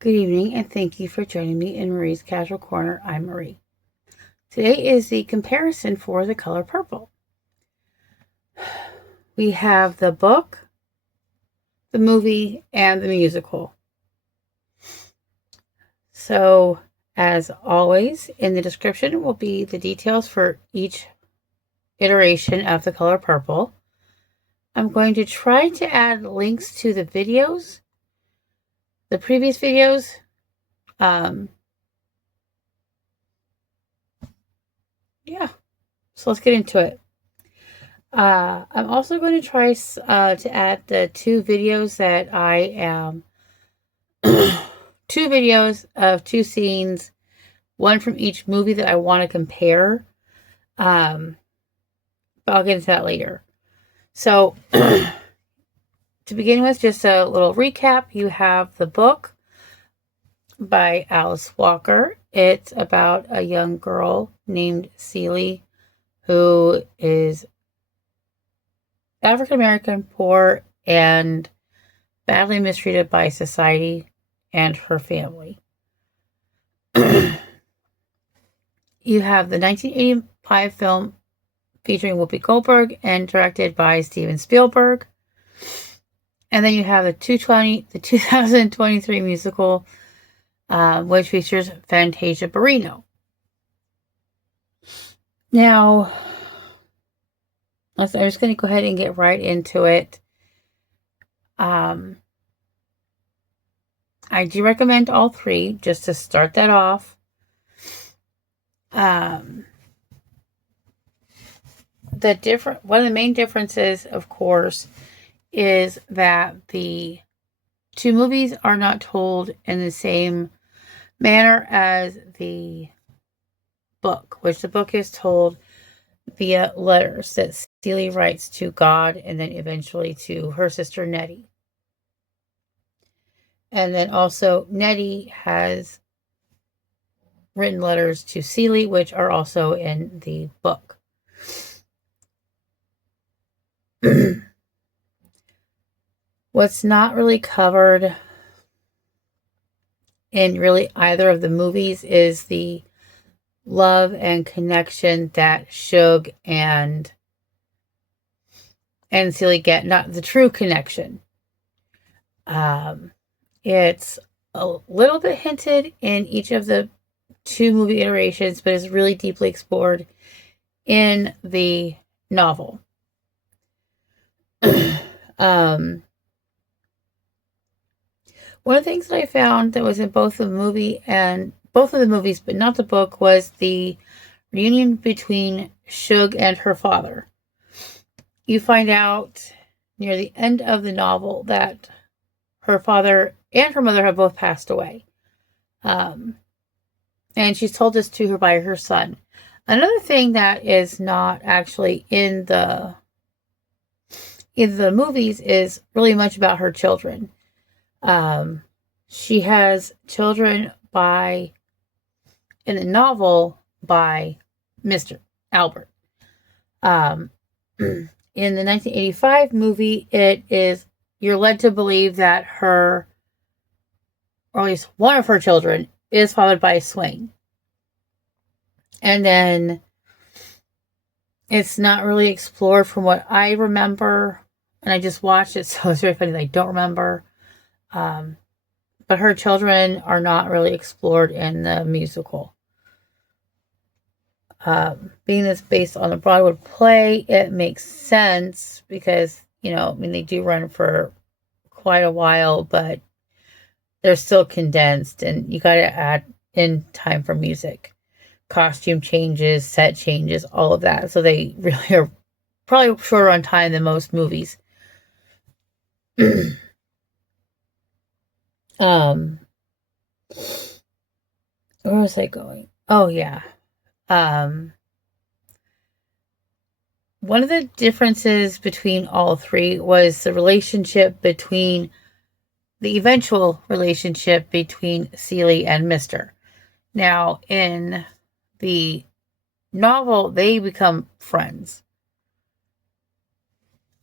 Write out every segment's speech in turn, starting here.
Good evening, and thank you for joining me in Marie's Casual Corner. I'm Marie. Today is the comparison for The Color Purple. We have the book, the movie, and the musical. So, as always, in the description will be the details for each iteration of The Color Purple. I'm going to try to add links to the videos, the previous videos. Yeah, so let's get into it. I'm also going to try to add the two videos that I am, two videos of two scenes, one from each movie that I want to compare. But I'll get into that later. So, to begin with, just a little recap. You have the book by Alice Walker. It's about a young girl named Celie who is African American, poor, and badly mistreated by society and her family. You have the 1985 film featuring Whoopi Goldberg and directed by Steven Spielberg. And then you have the 2023 musical, which features Fantasia Barrino. Now, I'm just going to go ahead and get right into it. I do recommend all three, just to start that off. One of the main differences, of course, is that the two movies are not told in the same manner as the book, which the book is told via letters that Celie writes to God and then eventually to her sister Nettie. And then also Nettie has written letters to Celie, which are also in the book. What's not really covered in really either of the movies is the love and connection that Shug and Celie get, not the true connection. It's a little bit hinted in each of the two movie iterations, but is really deeply explored in the novel. One of the things that I found that was in both of the movies, but not the book, was the reunion between Shug and her father. You find out near the end of the novel that her father and her mother have both passed away. And she's told this to her by her son. Another thing that is not actually in the movies is really much about her children. She has children in the novel by Mr. Albert. In the 1985 movie, you're led to believe that or at least one of her children, is fathered by Swain. And then it's not really explored from what I remember, and I just watched it, so it's very funny that I don't remember. But her children are not really explored in the musical. Being this based on a Broadway play, it makes sense because, they do run for quite a while, but they're still condensed, and you got to add in time for music, costume changes, set changes, all of that. So they really are probably shorter on time than most movies. Where was I going? Oh, yeah. One of the differences between all three was the eventual relationship between Celie and Mr. Now, in the novel, they become friends.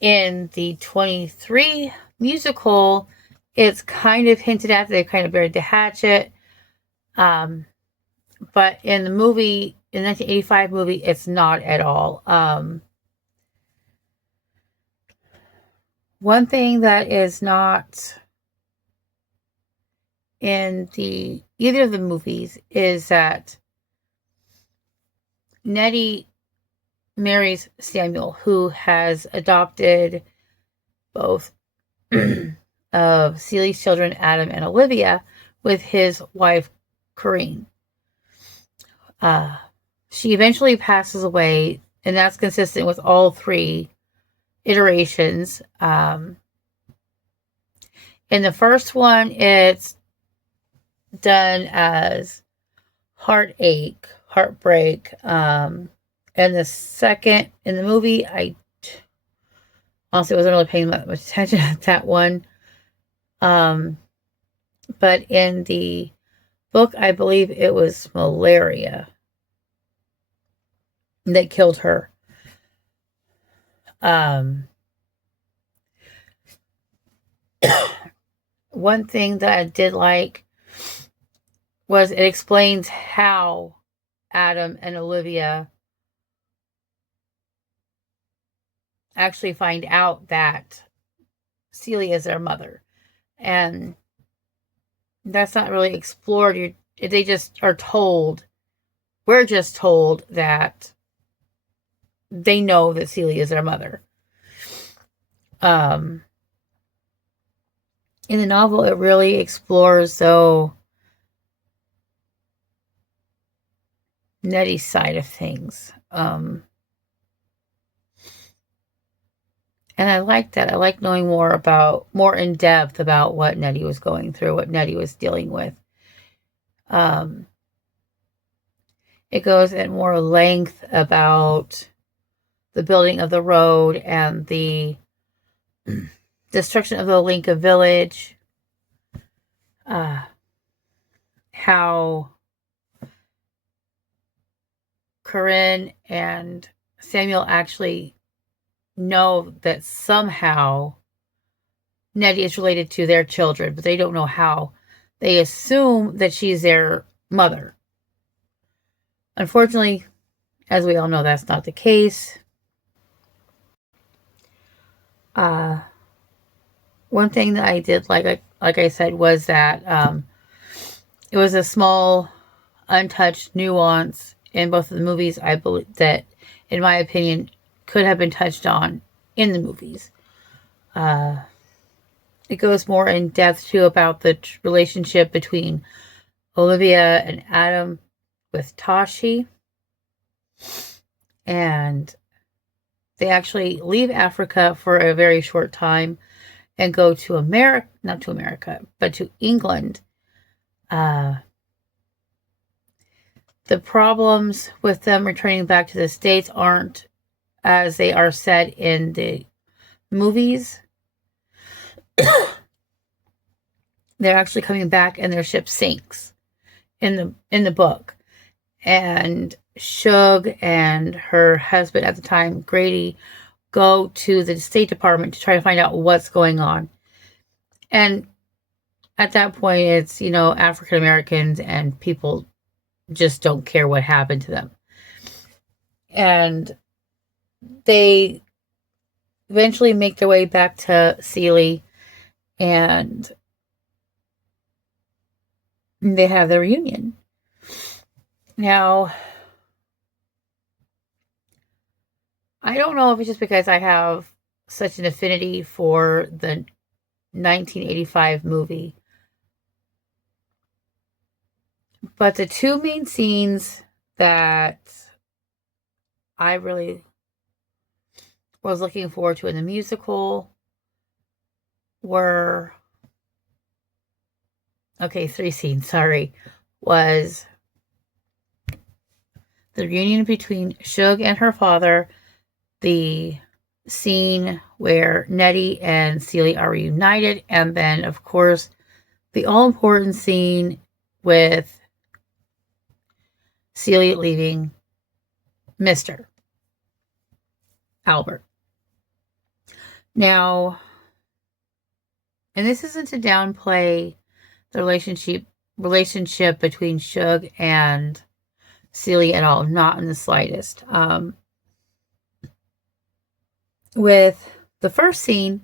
In the 23 musical, it's kind of hinted at. They've kind of buried the hatchet. But in the movie, in the 1985 movie, it's not at all. One thing that is not in either of the movies is that Nettie marries Samuel, who has adopted both of Celie's children, Adam and Olivia, with his wife, Corinne. She eventually passes away, and that's consistent with all three iterations. In the first one, it's done as heartache, heartbreak. And the second, in the movie, I honestly wasn't really paying much attention to that one. But in the book, I believe it was malaria that killed her. One thing that I did like was it explains how Adam and Olivia actually find out that Celie is their mother. And that's not really explored. They just are told, we're just told that they know that Celie is their mother. In the novel, it really explores, though, Nettie's side of things. And I like that. I like knowing more in depth about what Nettie was going through, what Nettie was dealing with. It goes at more length about the building of the road and the destruction of the Linka village. How Corinne and Samuel actually know that somehow Nettie is related to their children, but they don't know how. They assume that she's their mother. Unfortunately, as we all know, that's not the case. One thing that I did like I said, was that it was a small, untouched nuance in both of the movies. I believe that, in my opinion, could have been touched on in the movies. It goes more in depth too about the relationship between Olivia and Adam with Tashi. And they actually leave Africa for a very short time and go to America, not to America, but to England. The problems with them returning back to the States aren't as they are said in the movies. They're actually coming back and their ship sinks in the book. And Shug and her husband at the time, Grady, go to the State Department to try to find out what's going on. And at that point, it's, African Americans and people just don't care what happened to them. And they eventually make their way back to Celie, and they have their reunion. Now, I don't know if it's just because I have such an affinity for the 1985 movie, but the two main scenes that I really was looking forward to in the musical were, three scenes, was the reunion between Shug and her father, the scene where Nettie and Celie are reunited, and then, of course, the all-important scene with Celie leaving Mr. Albert. Now, and this isn't to downplay the relationship between Shug and Celie at all, not in the slightest. With the first scene,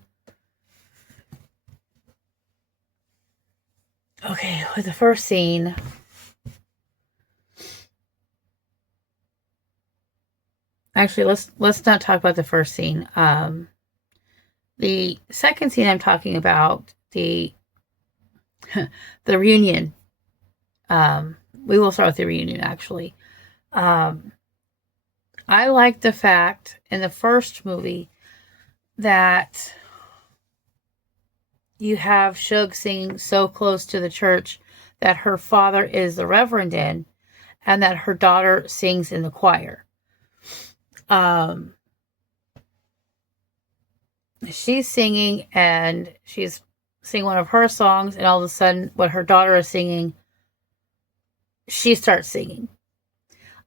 actually, let's not talk about the first scene. The second scene I'm talking about, the reunion. We will start with the reunion, actually. I like the fact in the first movie that you have Shug singing so close to the church that her father is the reverend in, and that her daughter sings in the choir. She's singing, and she's singing one of her songs, and all of a sudden, what her daughter is singing, she starts singing.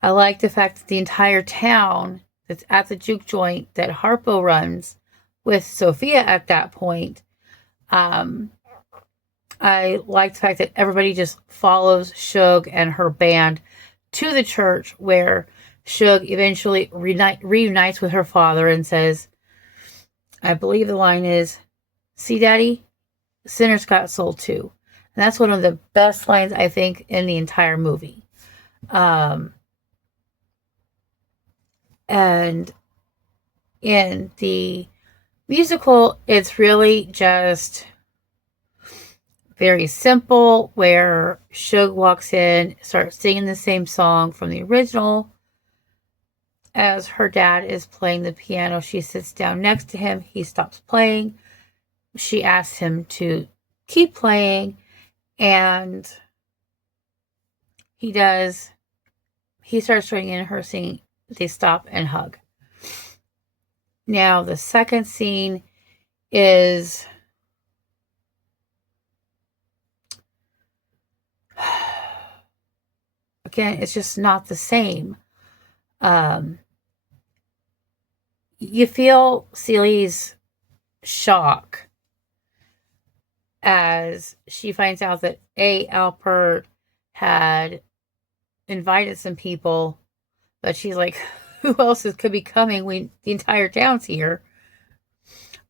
I like the fact that the entire town that's at the juke joint that Harpo runs with Sophia at that point, I like the fact that everybody just follows Shug and her band to the church, where Shug eventually reunites with her father and says, I believe the line is, "See, Daddy, sinners got soul too." And that's one of the best lines, I think, in the entire movie. And in the musical, it's really just very simple, where Shug walks in, starts singing the same song from the original. As her dad is playing the piano, she sits down next to him. He stops playing. She asks him to keep playing, and he does. He starts joining her singing. They stop and hug. Now, the second scene is again, it's just not the same. You feel Celie's shock as she finds out that Alphonso had invited some people, but she's like, who else could be coming? The entire town's here.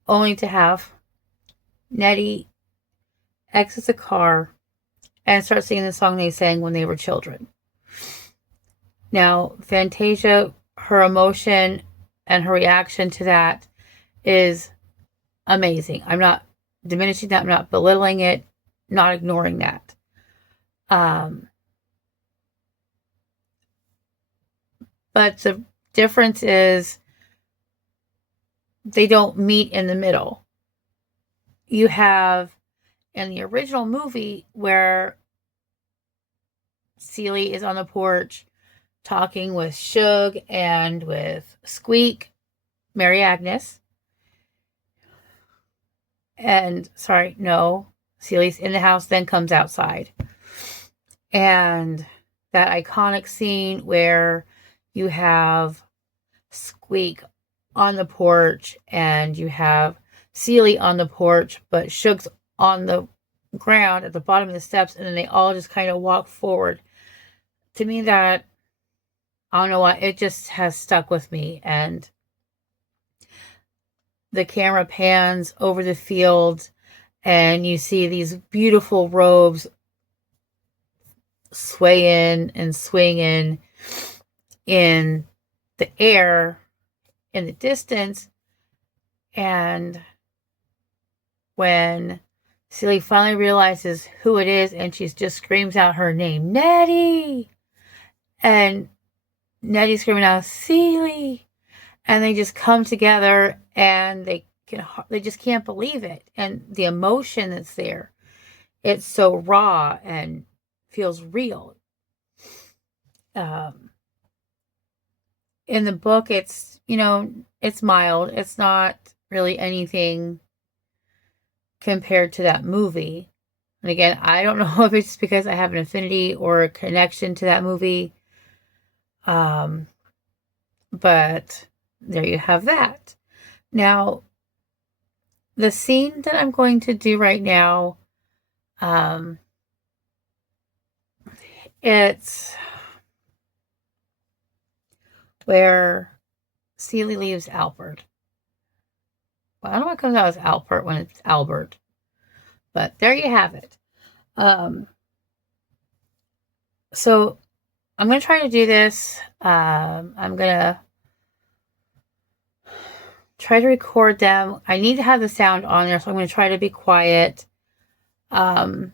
Only to have Nettie exit the car and start singing the song they sang when they were children. Now, Fantasia, her emotion and her reaction to that is amazing. I'm not diminishing that. I'm not belittling it, not ignoring that. But the difference is they don't meet in the middle. You have in the original movie where Celie is on the porch talking with Shug and with Squeak, Mary Agnes. And Celie's in the house, then comes outside. And that iconic scene where you have Squeak on the porch and you have Celie on the porch, but Shug's on the ground at the bottom of the steps, and then they all just kind of walk forward. To me, that, I don't know why, it just has stuck with me. And the camera pans over the field, and you see these beautiful robes swaying and swinging in the air in the distance. And when Celie finally realizes who it is, and she just screams out her name, Nettie! And Nettie screaming out, Celie! And they just come together, and they just can't believe it. And the emotion that's there, it's so raw and feels real. In the book, it's, it's mild. It's not really anything compared to that movie. And again, I don't know if it's because I have an affinity or a connection to that movie. But there you have that. Now, the scene that I'm going to do right now, it's where Celie leaves Albert. Well, I don't know why it comes out as Albert when it's Albert. But there you have it. So I'm going to try to do this. I'm going to try to record them. I need to have the sound on there, so I'm going to try to be quiet. So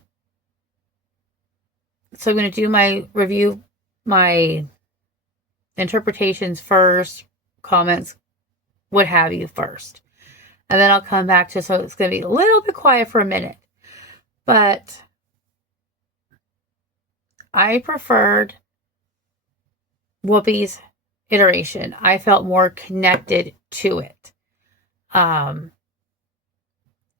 I'm going to do my review, my interpretations first, comments, what have you first. And then I'll come back to, so it's going to be a little bit quiet for a minute. But I preferred Whoopi's iteration. I felt more connected to it. And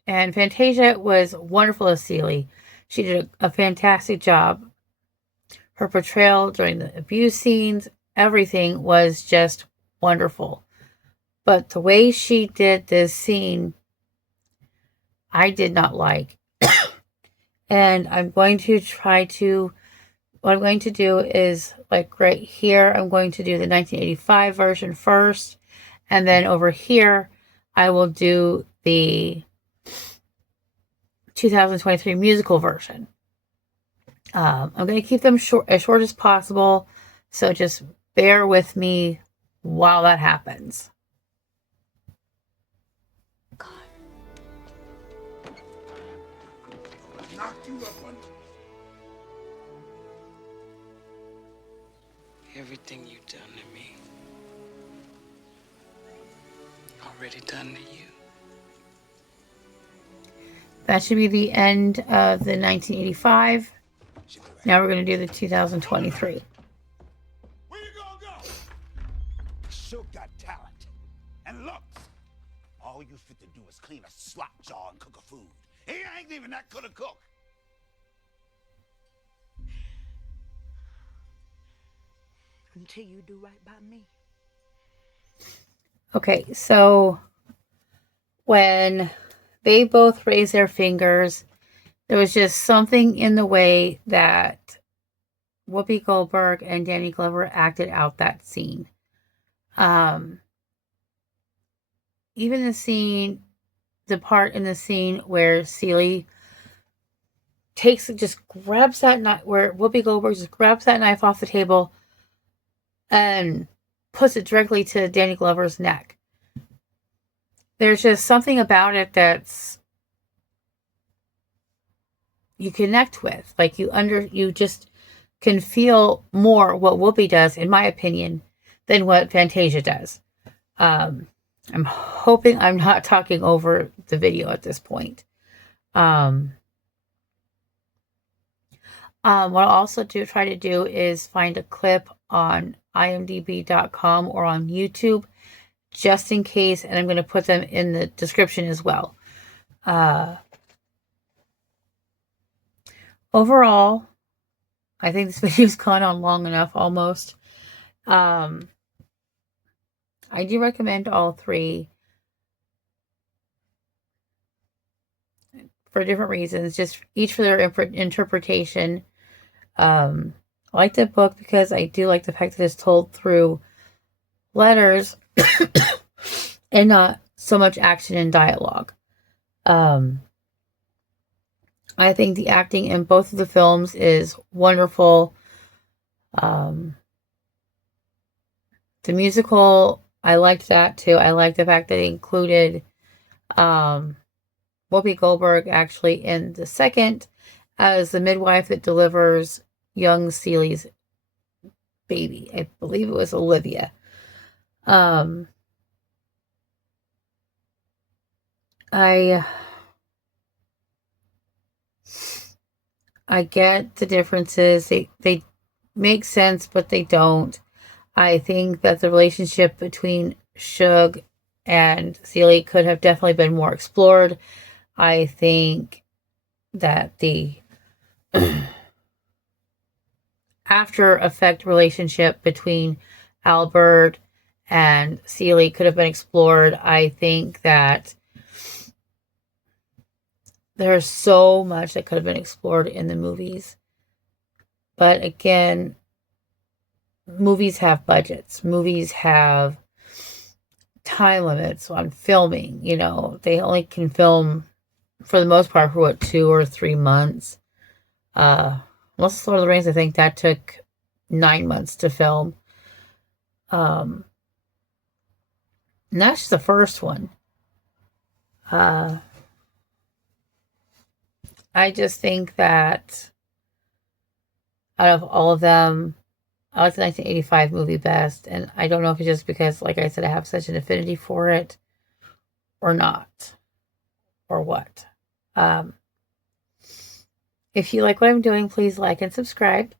Fantasia was wonderful as Celie. She did a fantastic job. Her portrayal during the abuse scenes, everything was just wonderful. But the way she did this scene, I did not like. And I'm going to try to, what I'm going to do is, like right here, I'm going to do the 1985 version first. And then over here, I will do the 2023 musical version. I'm going to keep them as short as possible. So just bear with me while that happens. God. I knocked you up on everything you've done to me. Already done to you. That should be the end of the 1985. Now we're going to do the 2023. Where you gonna go? Sure got talent and looks. All you fit to do is clean a slop jar and cook a food. He ain't even that good a cook. Until you do right by me. Okay, so when they both raised their fingers, there was just something in the way that Whoopi Goldberg and Danny Glover acted out that scene. Even the part in the scene where Celie just grabs that knife, where Whoopi Goldberg just grabs that knife off the table and puts it directly to Danny Glover's neck. There's just something about it that's you connect with. Like you just can feel more what Whoopi does, in my opinion, than what Fantasia does. I'm hoping I'm not talking over the video at this point. What I'll also try to do is find a clip on imdb.com or on YouTube, just in case, and I'm going to put them in the description as well. Overall, I think this video's gone on long enough, almost. I do recommend all three for different reasons, just each for their interpretation. I like the book because I do like the fact that it's told through letters and not so much action and dialogue. I think the acting in both of the films is wonderful. The musical, I liked that too. I liked the fact that it included Whoopi Goldberg actually in the second as the midwife that delivers young Celie's baby. I believe it was Olivia. I get the differences. They make sense, but they don't. I think that the relationship between Shug and Celie could have definitely been more explored. I think that the after effect relationship between Albert and Celie could have been explored. I think that there's so much that could have been explored in the movies. But again, movies have budgets. Movies have time limits on filming. You know, they only can film for the most part for 2 or 3 months. Most of Lord of the Rings, I think that took 9 months to film. And that's just the first one. I just think that out of all of them, I like the 1985 movie best. And I don't know if it's just because, like I said, I have such an affinity for it or not. Or what. If you like what I'm doing, please like and subscribe.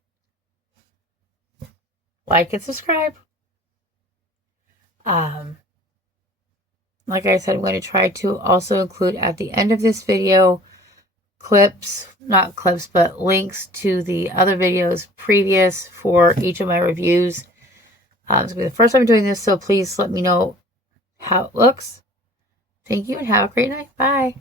Like and subscribe. Like I said, I'm going to try to also include at the end of this video clips, not clips, but links to the other videos previous for each of my reviews. It's going to be the first time I'm doing this, so please let me know how it looks. Thank you and have a great night. Bye.